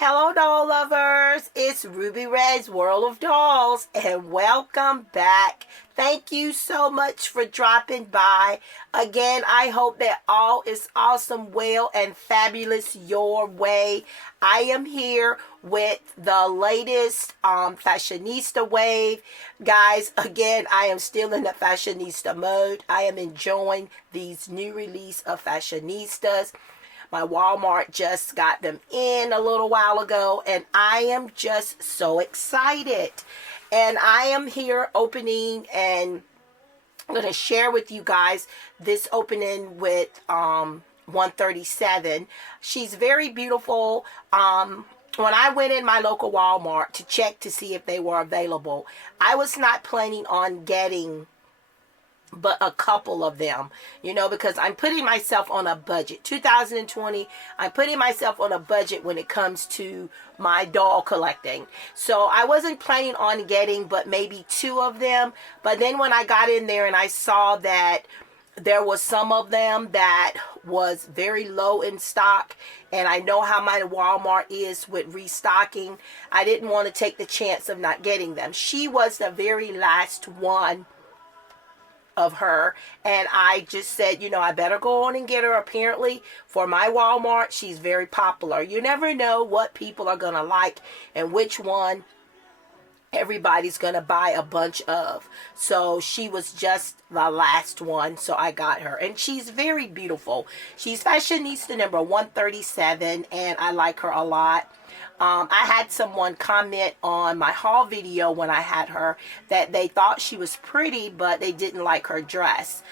Hello doll lovers, it's Ruby Red's World of Dolls and welcome back. Thank you so much for dropping by. Again, I hope that all is awesome, well, and fabulous your way. I am here with the latest Fashionista wave. Guys, again, I am still in the Fashionista mode. I am enjoying these new release of Fashionistas. My Walmart just got them in a little while ago, and I am just so excited. And I am here opening, and I'm going to share with you guys this opening with 137. She's very beautiful. When I went in my local Walmart to check to see if they were available, I was not planning on getting but a couple of them, because I'm putting myself on a budget. 2020, I'm putting myself on a budget when it comes to my doll collecting. So I wasn't planning on getting but maybe two of them. But then when I got in there and I saw that there was some of them that was very low in stock, and I know how my Walmart is with restocking, I didn't want to take the chance of not getting them. She was the very last one of her, and I just said, I better go on and get her. Apparently for my Walmart, she's very popular. You never know what people are gonna like and which one everybody's gonna buy a bunch of. So she was just the last one, so I got her, and she's very beautiful. She's Fashionista number 137, and I like her a lot. I had someone comment on my haul video when I had her that they thought she was pretty, but they didn't like her dress.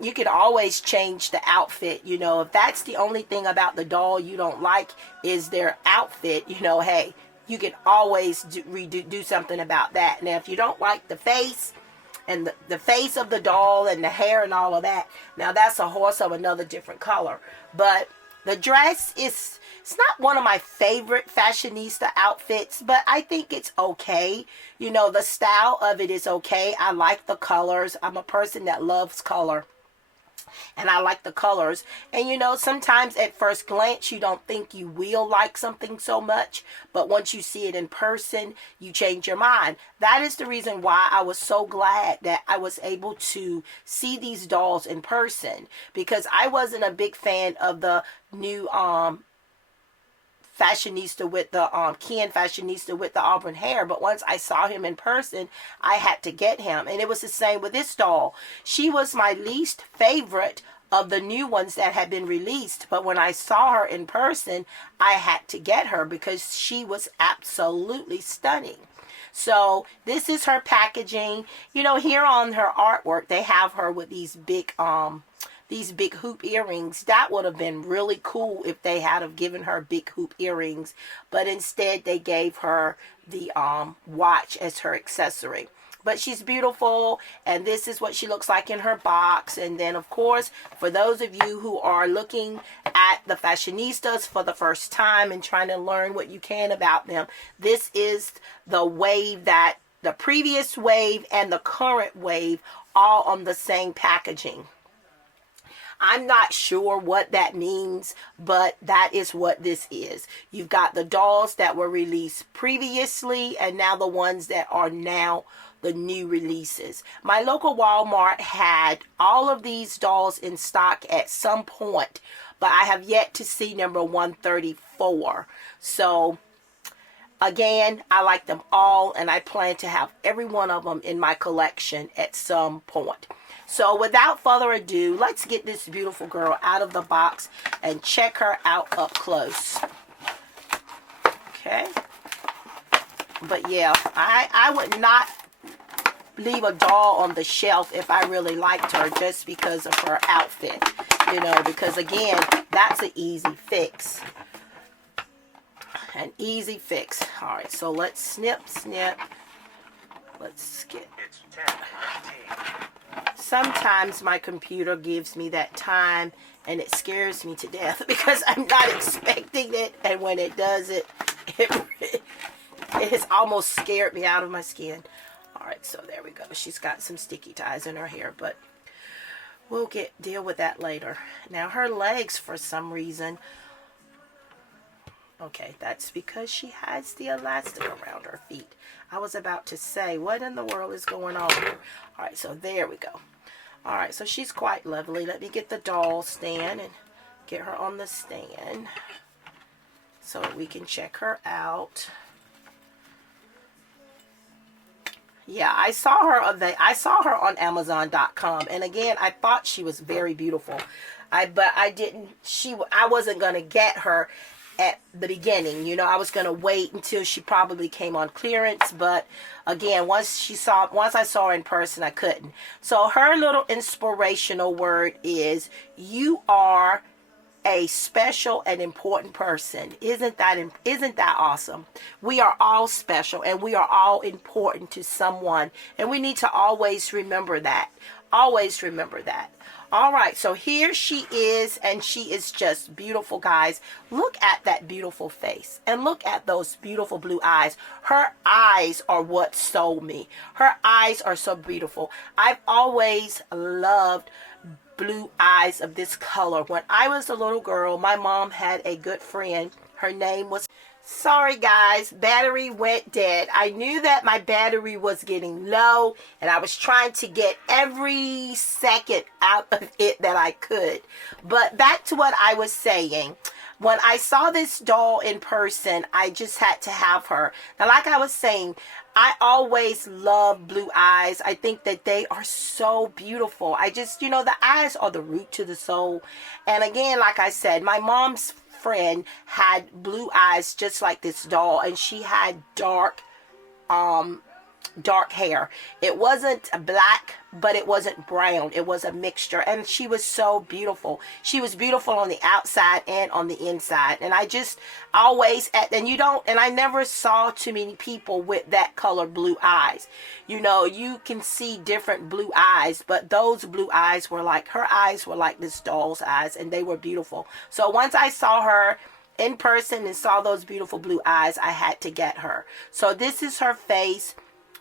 You could always change the outfit. If that's the only thing about the doll you don't like is their outfit, hey, you can always do something about that. Now, if you don't like the face and the face of the doll and the hair and all of that, now that's a horse of another different color. But the dress it's not one of my favorite Fashionista outfits, but I think it's okay. The style of it is okay. I like the colors. I'm a person that loves color, and I like the colors. And sometimes at first glance you don't think you will like something so much, but once you see it in person, you change your mind. That is the reason why I was so glad that I was able to see these dolls in person, because I wasn't a big fan of the new Fashionista with the Ken Fashionista with the auburn hair, but once I saw him in person, I had to get him. And it was the same with this doll. She was my least favorite of the new ones that had been released, but when I saw her in person, I had to get her because she was absolutely stunning. So this is her packaging. Here on her artwork, they have her with these big hoop earrings. That would have been really cool if they had have given her big hoop earrings, but instead they gave her the watch as her accessory. But she's beautiful, and this is what she looks like in her box. And then, of course, for those of you who are looking at the Fashionistas for the first time and trying to learn what you can about them, this is the wave, that the previous wave and the current wave all on the same packaging. I'm not sure what that means, but that is what this is. You've got the dolls that were released previously, and now the ones that are now the new releases. My local Walmart had all of these dolls in stock at some point, but I have yet to see number 134. So again, I like them all, and I plan to have every one of them in my collection at some point. So without further ado, let's get this beautiful girl out of the box and check her out up close. Okay. But yeah, I would not leave a doll on the shelf if I really liked her just because of her outfit. Because again, that's an easy fix. An easy fix. All right, so let's snip. Let's get... Sometimes my computer gives me that time and it scares me to death because I'm not expecting it, and when it does it has almost scared me out of my skin. Alright, so there we go. She's got some sticky ties in her hair, but we'll deal with that later. Now her legs, for some reason, Okay, that's because she has the elastic around her feet. I was about to say, what in the world is going on here? All right, so there we go. All right, so she's quite lovely. Let me get the doll stand and get her on the stand so we can check her out. Yeah, I saw her on Amazon.com, and again, I thought she was very beautiful. But I wasn't gonna get her at the beginning. You know, I was gonna wait until she probably came on clearance. But again, once I saw her in person, I couldn't. So her little inspirational word is, "You are a special and important person." Isn't that awesome? We are all special and we are all important to someone, and we need to always remember that. Always remember that. All right, so here she is, and she is just beautiful, guys. Look at that beautiful face, and look at those beautiful blue eyes. Her eyes are what sold me. Her eyes are so beautiful. I've always loved blue eyes of this color. When I was a little girl, my mom had a good friend. Her name was... Sorry guys, battery went dead. I knew that my battery was getting low, and I was trying to get every second out of it that I could. But back to what I was saying. When I saw this doll in person, I just had to have her. Now, like I was saying, I always love blue eyes. I think that they are so beautiful. The eyes are the root to the soul. And again, like I said, my mom's friend had blue eyes just like this doll, and she had dark hair. It wasn't black, but it wasn't brown. It was a mixture, and she was so beautiful. She was beautiful on the outside and on the inside. And I just always I never saw too many people with that color blue eyes. You know, you can see different blue eyes, but those blue eyes were like, her eyes were like this doll's eyes, and they were beautiful. So once I saw her in person and saw those beautiful blue eyes, I had to get her. So this is her face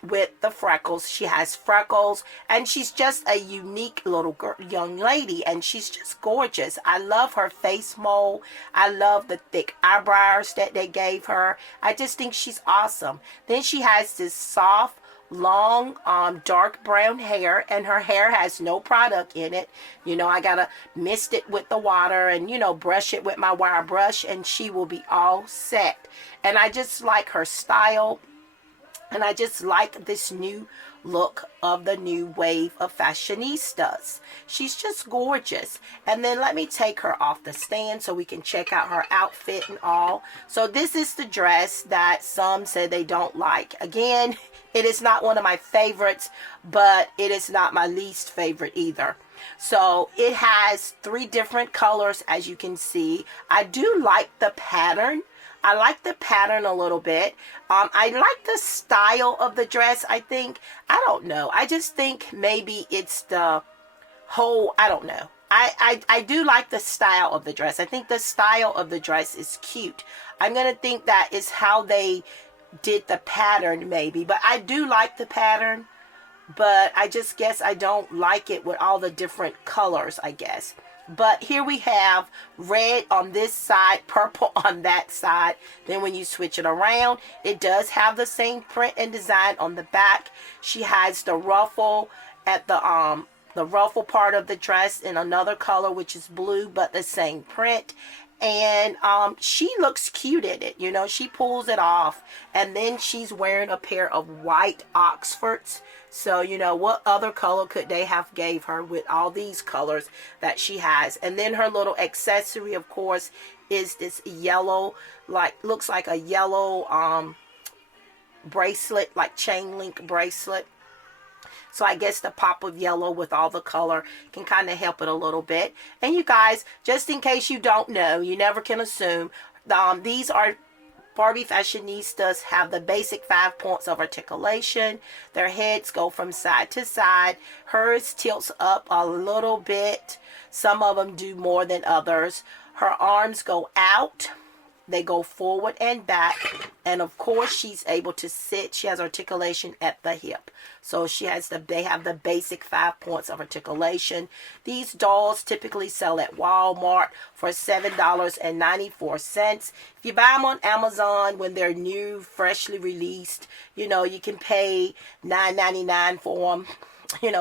with the freckles. She has freckles, and she's just a unique little young lady, and she's just gorgeous. I love her face mold. I love the thick eyebrows that they gave her. I just think she's awesome. Then she has this soft, long, dark brown hair, and her hair has no product in it. You know, I gotta mist it with the water and, brush it with my wire brush, and she will be all set. And I just like her style. And I just like this new look of the new wave of fashionistas. She's just gorgeous. And then let me take her off the stand so we can check out her outfit and all. So this is the dress that some say they don't like. Again, it is not one of my favorites, but it is not my least favorite either. So it has 3 different colors, as you can see. I do like the pattern. I like the pattern a little bit. I like the style of the dress, I think. I don't know. I just think maybe it's the whole, I don't know. I do like the style of the dress. I think the style of the dress is cute. I'm going to think that is how they did the pattern maybe. But I do like the pattern. But I just guess I don't like it with all the different colors, I guess. But here we have red on this side, purple on that side. Then when you switch it around, it does have the same print and design on the back. She has the ruffle at the ruffle part of the dress in another color, which is blue, but the same print. And she looks cute in it. You know, she pulls it off. And then she's wearing a pair of white Oxfords. So, what other color could they have gave her with all these colors that she has? And then her little accessory, of course, is this yellow, looks like a yellow bracelet, like chain link bracelet. So I guess the pop of yellow with all the color can kind of help it a little bit. And you guys, just in case you don't know, you never can assume, these are Barbie Fashionistas have the basic 5 points of articulation. Their heads go from side to side. Hers tilts up a little bit. Some of them do more than others. Her arms go out. They go forward and back. And of course, she's able to sit. She has articulation at the hip. So they have the basic 5 points of articulation. These dolls typically sell at Walmart for $7.94. If you buy them on Amazon when they're new, freshly released, you can pay $9.99 for them.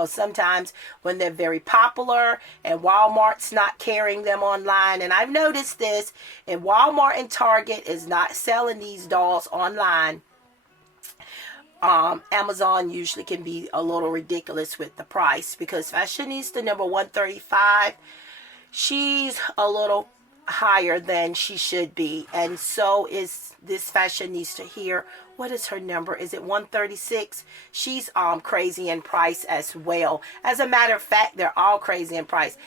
Sometimes when they're very popular and Walmart's not carrying them online. And I've noticed this, and Walmart and Target is not selling these dolls online. Amazon usually can be a little ridiculous with the price, because Fashionista number 135, she's a little higher than she should be, and so is this Fashionista here. What is her number? Is it 136? She's crazy in price as well. As a matter of fact, they're all crazy in price.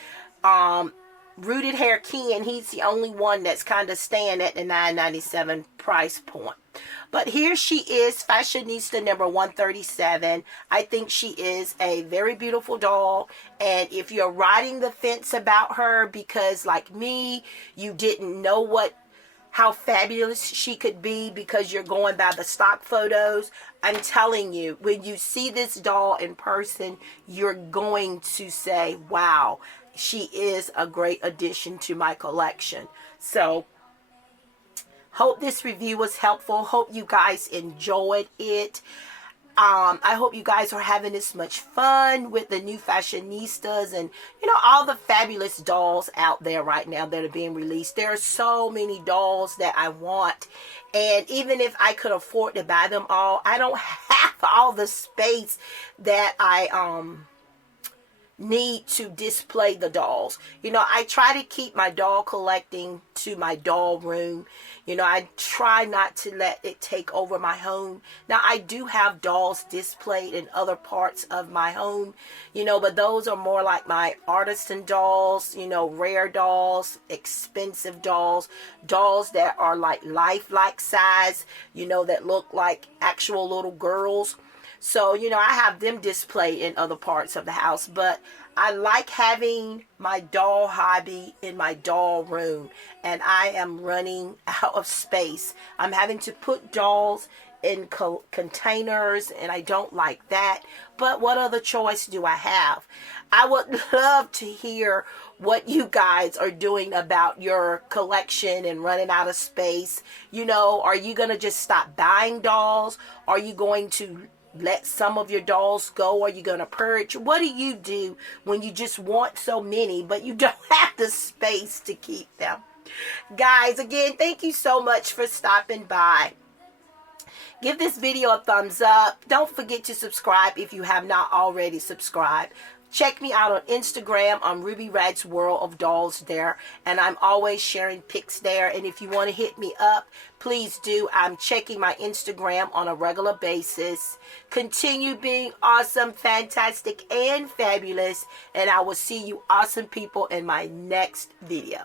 Rooted Hair Ken, he's the only one that's kind of staying at the $9.97 price point. But here she is, Fashionista number 137. I think she is a very beautiful doll. And if you're riding the fence about her because, like me, you didn't know how fabulous she could be because you're going by the stock photos, I'm telling you, when you see this doll in person, you're going to say, wow, she is a great addition to my collection. So, hope this review was helpful. Hope you guys enjoyed it. I hope you guys are having as much fun with the new Fashionistas and, all the fabulous dolls out there right now that are being released. There are so many dolls that I want. And even if I could afford to buy them all, I don't have all the space that I need to display the dolls. I try to keep my doll collecting to my doll room. I try not to let it take over my home. Now, I do have dolls displayed in other parts of my home, but those are more like my artisan dolls, rare dolls, expensive dolls, dolls that are like lifelike size, that look like actual little girls. So, I have them displayed in other parts of the house, but I like having my doll hobby in my doll room, and I am running out of space. I'm having to put dolls in containers, and I don't like that. But what other choice do I have? I would love to hear what you guys are doing about your collection and running out of space. Are you going to just stop buying dolls? Are you going to let some of your dolls go? Are you going to purge? What do you do when you just want so many, but you don't have the space to keep them? Guys, again, thank you so much for stopping by. Give this video a thumbs up. Don't forget to subscribe if you have not already subscribed. Check me out on Instagram. I'm Ruby Red's World of Dolls there, and I'm always sharing pics there. And if you want to hit me up, please do. I'm checking my Instagram on a regular basis. Continue being awesome, fantastic, and fabulous, and I will see you awesome people in my next video.